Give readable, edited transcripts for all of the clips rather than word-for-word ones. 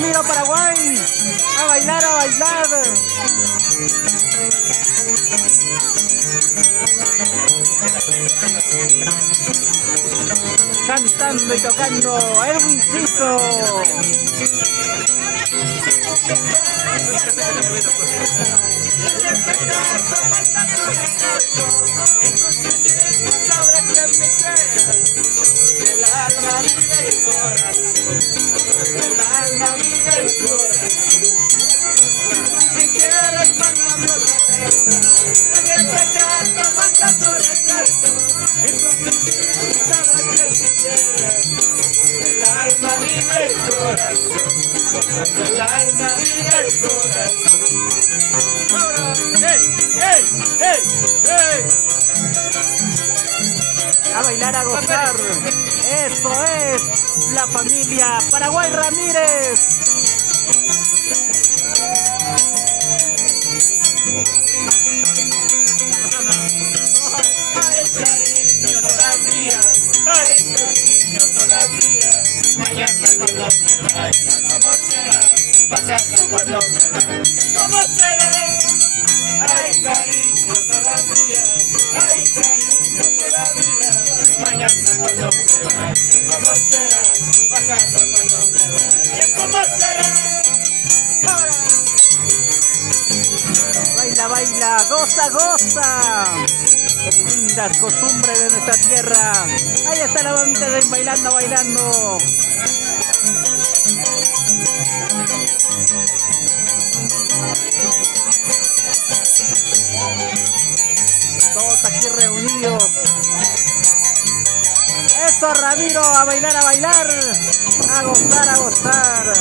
Ramiro, Paraguay. A bailar, a bailar. Cantando y tocando Erwincito. A bailar, a gozar. Eso es la familia Paraguay Ramírez. Baila, baila, goza, goza. Lindas costumbres de nuestra tierra. Ahí está la mamita bailando, bailando. Todos aquí reunidos. Eso, Ramiro, a bailar, a bailar. A gozar, a gozar.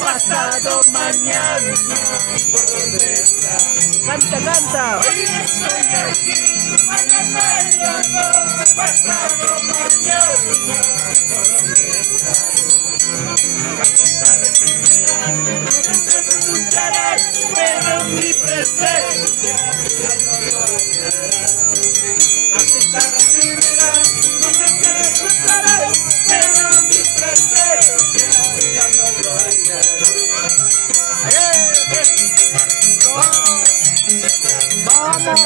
Pasado mañana, ¿por dónde estás? Canta, canta. Hoy estoy aquí, mañana no, pasado mañana, ¿por dónde estás? Canta de no te escucharás, pero mi presencia ya no lo hallarás. La guitarra seguirá, no te escucharás, pero mi presencia ya no lo hallarás. Vamos.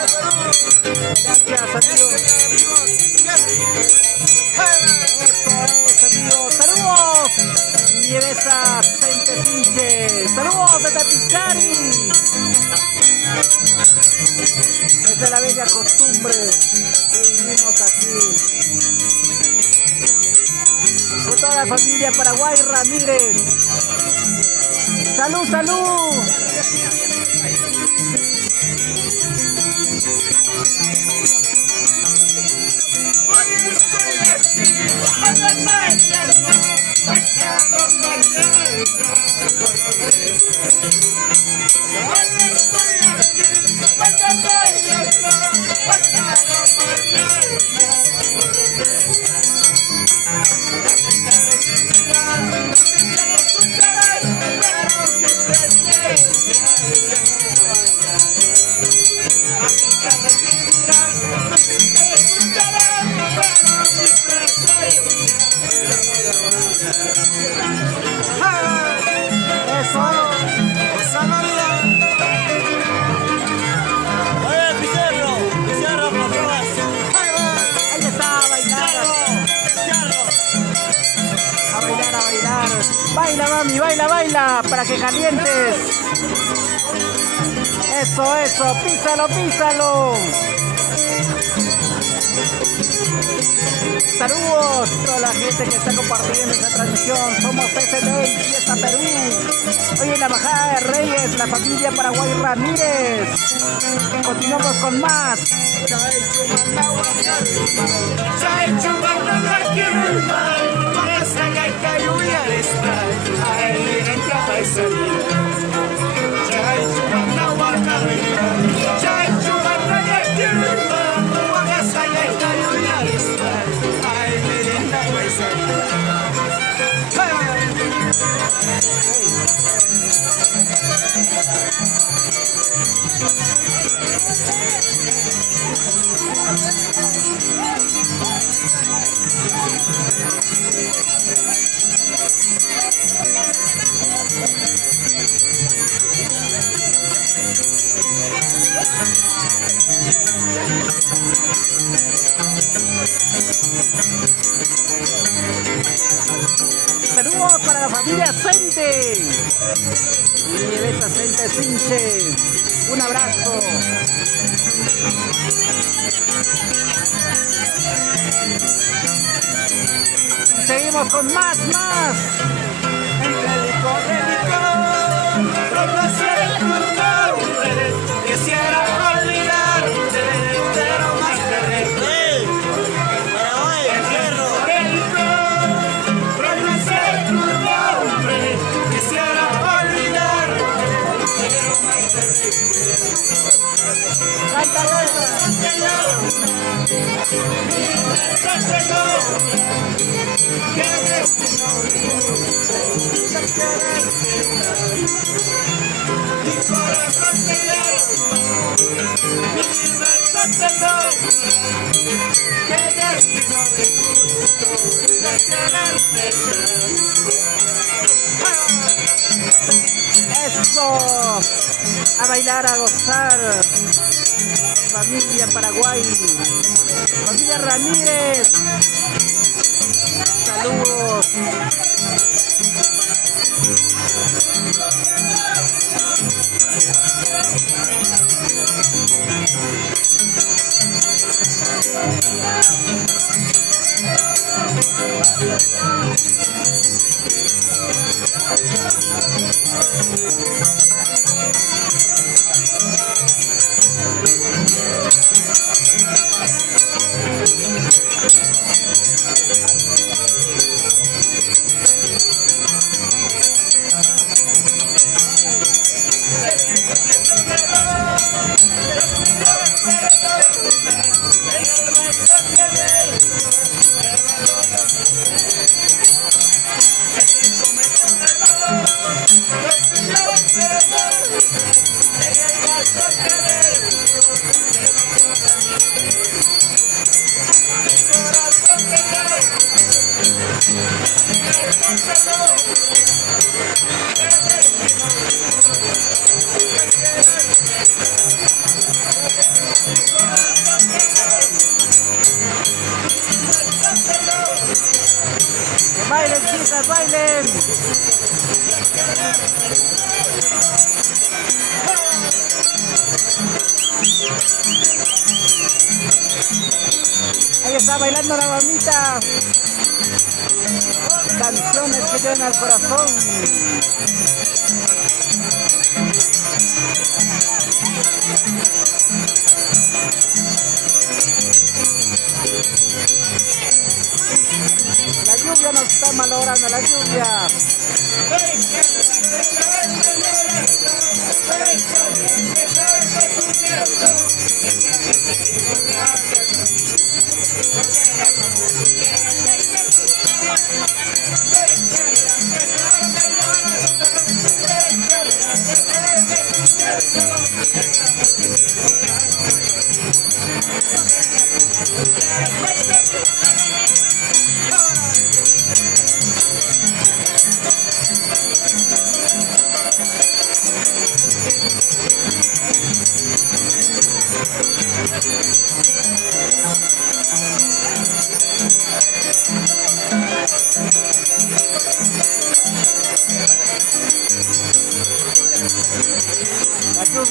Gracias, amigos. Eso es, amigos. Saludos. Y esa gente pinche. Saludos desde Pichari. Esa es la bella costumbre que vivimos aquí. Con toda la familia Paraguay Ramírez. Salud, salud. Baila, mami, baila, baila, para que calientes. Eso, eso, písalo, písalo. Saludos a toda la gente que está compartiendo esta transmisión. Somos SD y Fiesta Perú. Hoy en la Bajada de Reyes, la familia Paraguay Ramírez. Continuamos con más. Se ha hecho Saludos para la familia Cente. Y esa Cente Sinche. Un abrazo. Seguimos con más. Quisiera olvidarte, pero más te pronunciar tu nombre. Quisiera olvidarte, pero más te qué destino mi corazón te llama, mi libertad te doy. Qué destino de gusto de quererte. Eso. A bailar, a gozar. Familia Paraguay. Familia Ramírez. Saludos. Bailen, chicas, bailen. Ahí está bailando la mamita. Canciones que llenan el corazón. La lluvia nos está malogrando, la lluvia.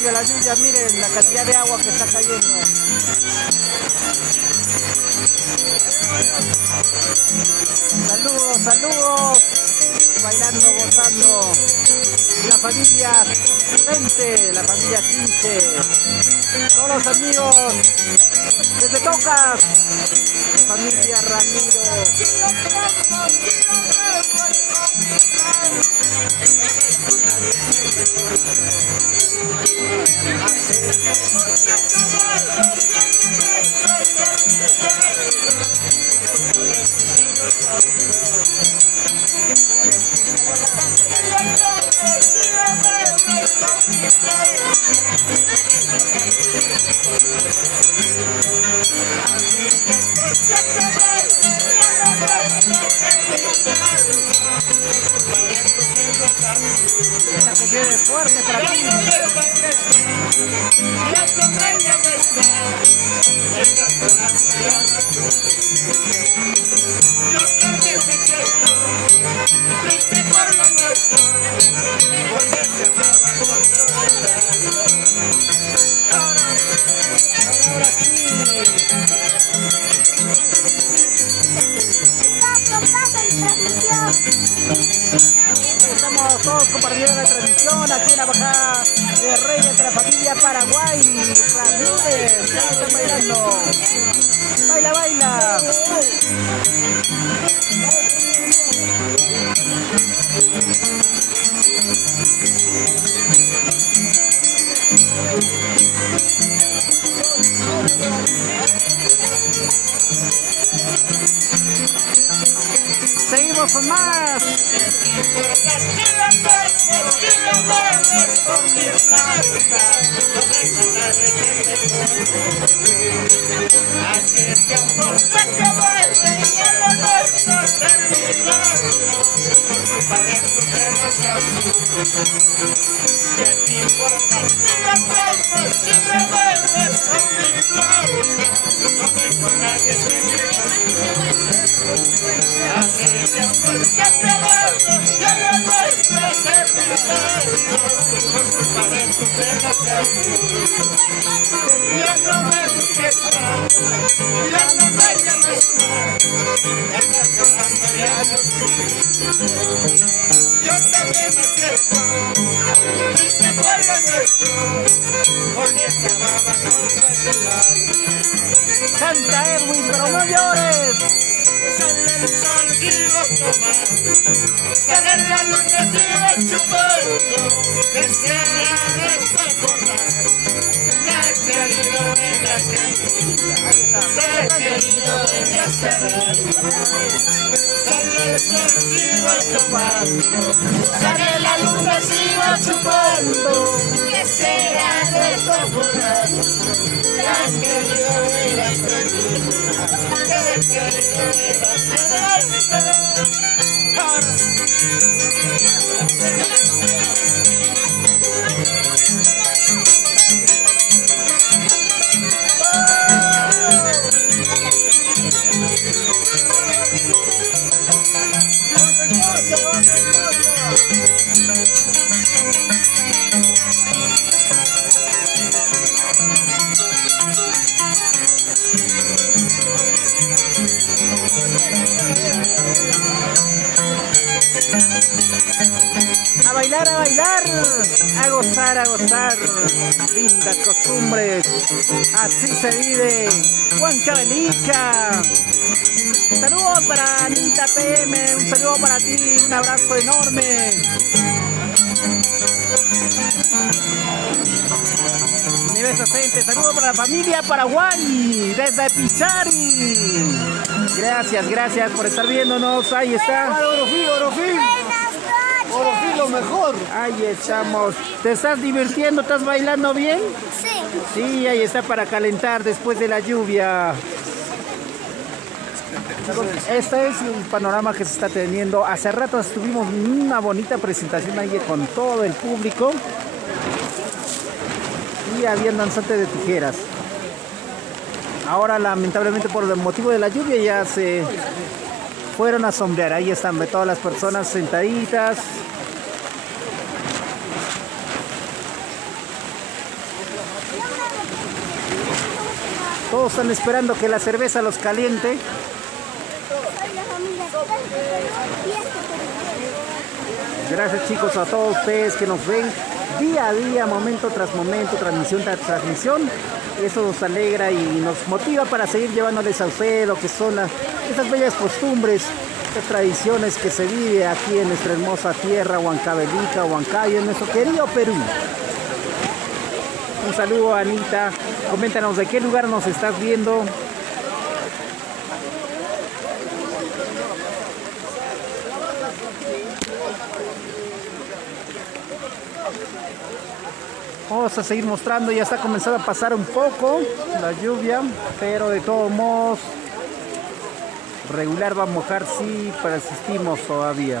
La lluvia, miren la cantidad de agua que está cayendo. Saludos, saludos. Bailando, gozando. La familia Cente, la familia Quinche. Todos los amigos desde Tocas. La familia Ramiro. Que lleve fuerte para ti. Yo también me siento triste por lo nuestro, porque se amaba con toda. Ahora sí. Estamos todos compartiendo la transmisión aquí en la bajada de Reyes de la familia Paraguay. Ramírez, ya están bailando. Baila, baila. Seguimos con más. Hace tiempo se acabó el cielo nuestro servidor, por culpa de tus demasiados. ¿Qué te importa si la pronto, si la vuelves con mi flor? No tengo nadie que me hace tiempo que te vuelvo, cielo nuestro servidor, por culpa de tus demasiados. Ya no me busques más, ya no me llames más, estás hablando ya de ti. Yo también me siento triste por lo nuestro, porque te amaba con todo el alma. Canta Edwin, pero no llores. Sale el sol, sigo tomando, sale la luna, sigo chupando, desear estoy borracho. Querido, venga a querido, venga a cerrar. Sale el sol, sigo tomando, sale la luna, sigo chupando. ¿Qué será de estos borrachos? Tan querido, venga a querido, venga a cerrar. A bailar, a gozar, lindas costumbres, así se vive, Huancavelica. Saludos para Anita PM, un saludo para ti, un abrazo enorme. Nieves Acente, saludos para la familia Paraguay, desde Pichari. Gracias por estar viéndonos, ahí está. Orofí, lo mejor. Ahí estamos. ¿Te estás divirtiendo? ¿Estás bailando bien? Sí. Sí, ahí está para calentar después de la lluvia. Este es el panorama que se está teniendo. Hace rato tuvimos una bonita presentación ahí con todo el público. Y había danzantes de tijeras. Ahora, lamentablemente, por el motivo de la lluvia, ya se fueron a sombrear. Ahí están todas las personas sentaditas. Todos están esperando que la cerveza los caliente. Gracias, chicos, a todos ustedes que nos ven día a día, momento tras momento, transmisión tras transmisión. Eso nos alegra y nos motiva para seguir llevándoles a ustedes lo que son estas bellas costumbres, estas tradiciones que se vive aquí en nuestra hermosa tierra, Huancavelica, Huancayo, en nuestro querido Perú. Un saludo a Anita, coméntanos de qué lugar nos estás viendo. Vamos a seguir mostrando, ya está comenzando a pasar un poco la lluvia, pero de todos modos regular va a mojar, sí, persistimos todavía.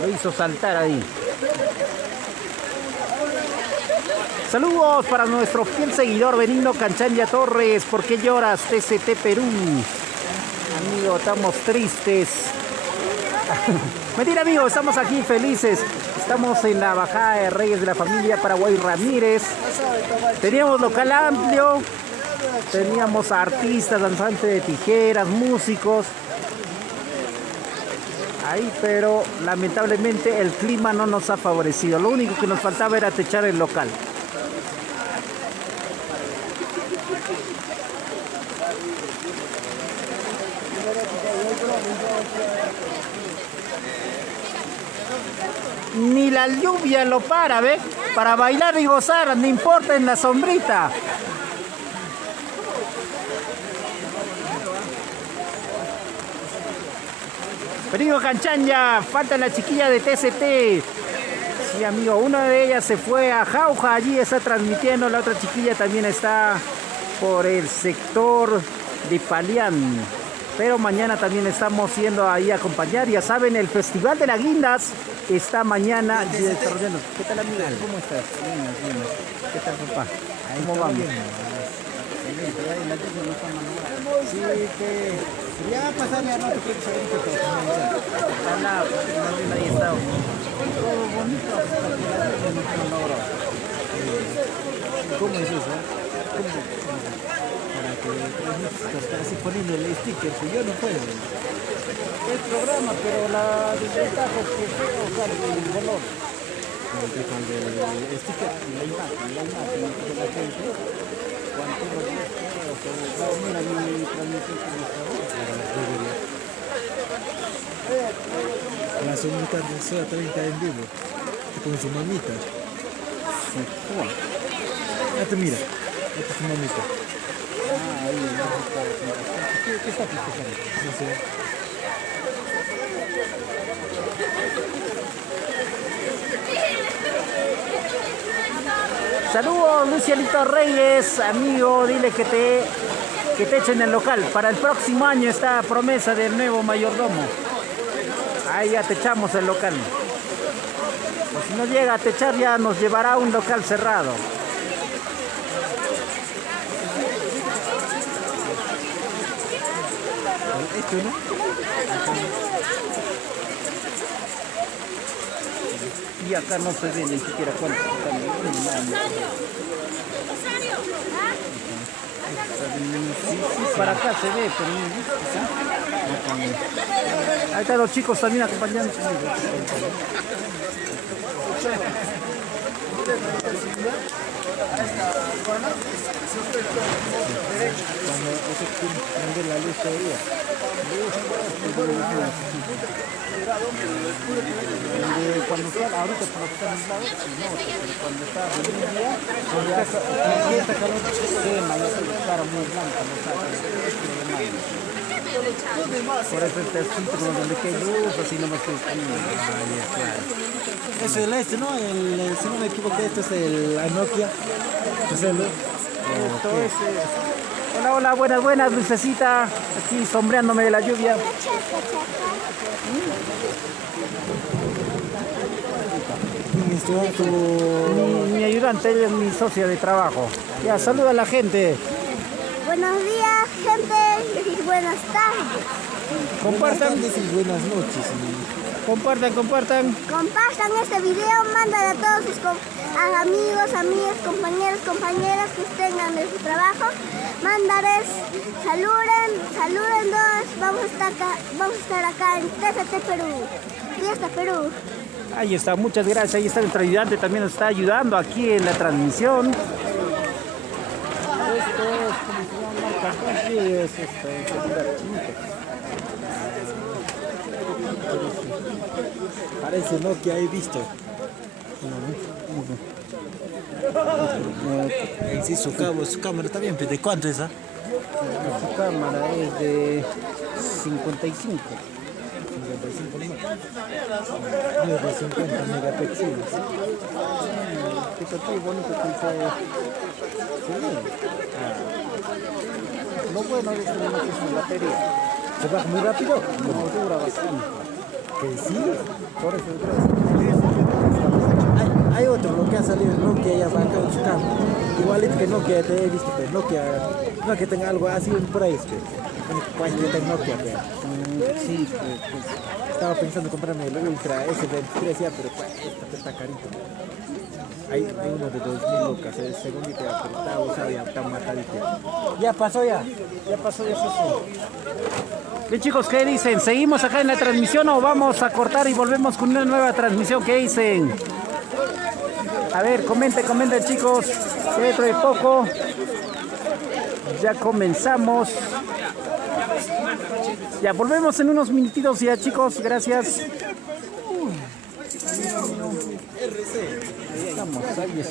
Lo hizo saltar ahí. Saludos para nuestro fiel seguidor Benigno Canchanya Torres. ¿Por qué lloras, TCT Perú? Amigo, estamos tristes. Mentira, amigo, estamos aquí felices. Estamos en la bajada de Reyes de la familia Paraguay Ramírez. Teníamos local amplio. Teníamos artistas, danzantes de tijeras, músicos. Ahí, pero lamentablemente el clima no nos ha favorecido. Lo único que nos faltaba era techar el local. Ni la lluvia lo para, ¿ve? Para bailar y gozar, no importa en la sombrita. Benigno Canchanya, falta la chiquilla de TCT. Sí, amigo, una de ellas se fue a Jauja, allí está transmitiendo. La otra chiquilla también está por el sector de Palián. Pero mañana también estamos yendo ahí a acompañar. Ya saben, el Festival de las Guindas está mañana desarrollando. ¿Qué tal, amiga? ¿Cómo estás? Bien. ¿Qué tal, papá? ¿Cómo vamos? Sí, que ya pasar ya no te quiero saber que todo. Ojalá, nadie está. Todo bonito. ¿Cómo es eso? ¿Cómo? Para que transmitas así poniendo el sticker, que yo no puedo. El programa, pero la desventaja es que feo sale el valor. El sticker y la imagen de la gente. Cuando tú lo mira mi transmisión con la señorita Rosea también está en vivo con su mamita. Ya te mira, esta es su mamita. ¿Qué está festejando? No sé. Saludos, Lucianito Reyes, amigo, dile que te echen el local. Para el próximo año está promesa del nuevo mayordomo. Ahí ya te echamos el local. O si no llega a techar ya nos llevará a un local cerrado. Esto, ¿no? Y acá no se ve ni siquiera cuánto están. Para acá se ve, pero ahí están los chicos también acompañando. Cuando ese prende la luz todavía. Cuando está ahorita por estar nublado, no, pero cuando está de un día, aquí está calor, quema, ya se cara muy blanca, no sabe. Por eso este filtro donde hay luz, así nomás que Es el este, ¿no? Si no me equivoco, esto es el Nokia. Esto es... Hola, buenas, lucecita. Aquí sombreándome de la lluvia. Mi ayudante, ella es mi socia de trabajo. Ya, saluda a la gente. Buenos días, gente, y buenas tardes. Compartan. Buenas tardes y buenas noches. Compartan. Compartan este video, mándale a todos sus amigos, amigas, compañeras que tengan de su trabajo. Mándales, saluden todos. Vamos a estar acá en TCT Perú. Fiesta Perú. Ahí está, muchas gracias. Ahí está nuestro ayudante, también nos está ayudando aquí en la transmisión. Esto es, ¿cómo se llama? Es Parece Nokia, he visto. Sí, su cámara está bien, pero ¿de cuánto es esa? Su cámara es de 55. 55 nomás. No es de 50 megapíxeles. Fíjate, bonito que dice. Lo bueno es que no es su batería. ¿Se baja muy rápido? No, dura bastante. Que sí. Por eso es Hay otro, lo que ha salido en Nokia ya va acá en su campo. Igualito que Nokia, te he visto, pero Nokia, no que tenga algo así por ahí, pues en Nokia, pues. Sí, pues, estaba pensando comprarme el Ultra S23 ya, pero pues, está carito. Hay uno de 2000 lucas, según yo, pero está usado ya, está matadito. Ya pasó, eso sí. Bien chicos, ¿qué dicen? ¿Seguimos acá en la transmisión o vamos a cortar y volvemos con una nueva transmisión? ¿Qué dicen? A ver, comenten chicos. Dentro de poco ya comenzamos. Ya volvemos en unos minutitos ya chicos, gracias. Estamos ahí,